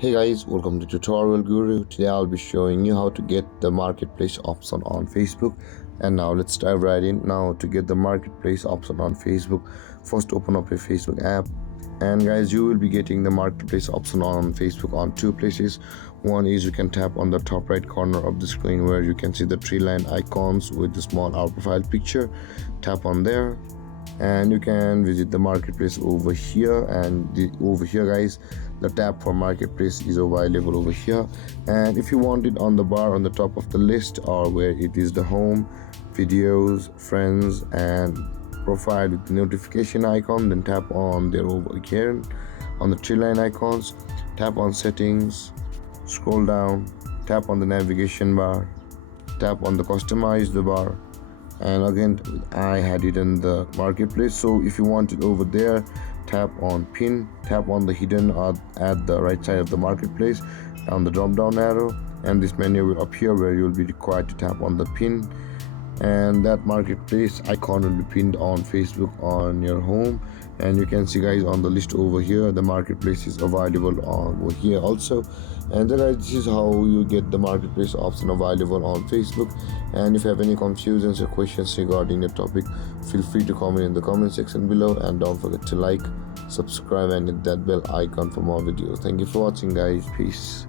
Hey guys, welcome to Tutorial Guru. Today I'll be showing you how to get the marketplace option on Facebook. And now let's dive right in. Now to get the marketplace option on Facebook, first open up your Facebook app. And guys, you will be getting the marketplace option on Facebook on two places. One is you can tap on the top right corner of the screen where you can see the tree line icons with the small our profile picture. Tap on there and you can visit the marketplace over here. And over here guys, the tab for marketplace is available over here. And if you want it on the bar on the top of the list, or where it is the home, videos, friends and profile with the notification icon, then tap on there over here on the tree line icons. Tap on settings, scroll down, tap on the navigation bar, tap on the customize the bar, and again I had it in the marketplace. So if you want it over there, tap on pin, tap on the hidden at the right side of the marketplace on the drop down arrow, and this menu will appear where you will be required to tap on the pin, and that marketplace icon will be pinned on Facebook on your home. And you can see guys on the list over here the marketplace is available over here also. And then guys, this is how you get the marketplace option available on Facebook. And if you have any confusions or questions regarding the topic, feel free to comment in the comment section below, and don't forget to like, subscribe and hit that bell icon for more videos. Thank you for watching guys. Peace.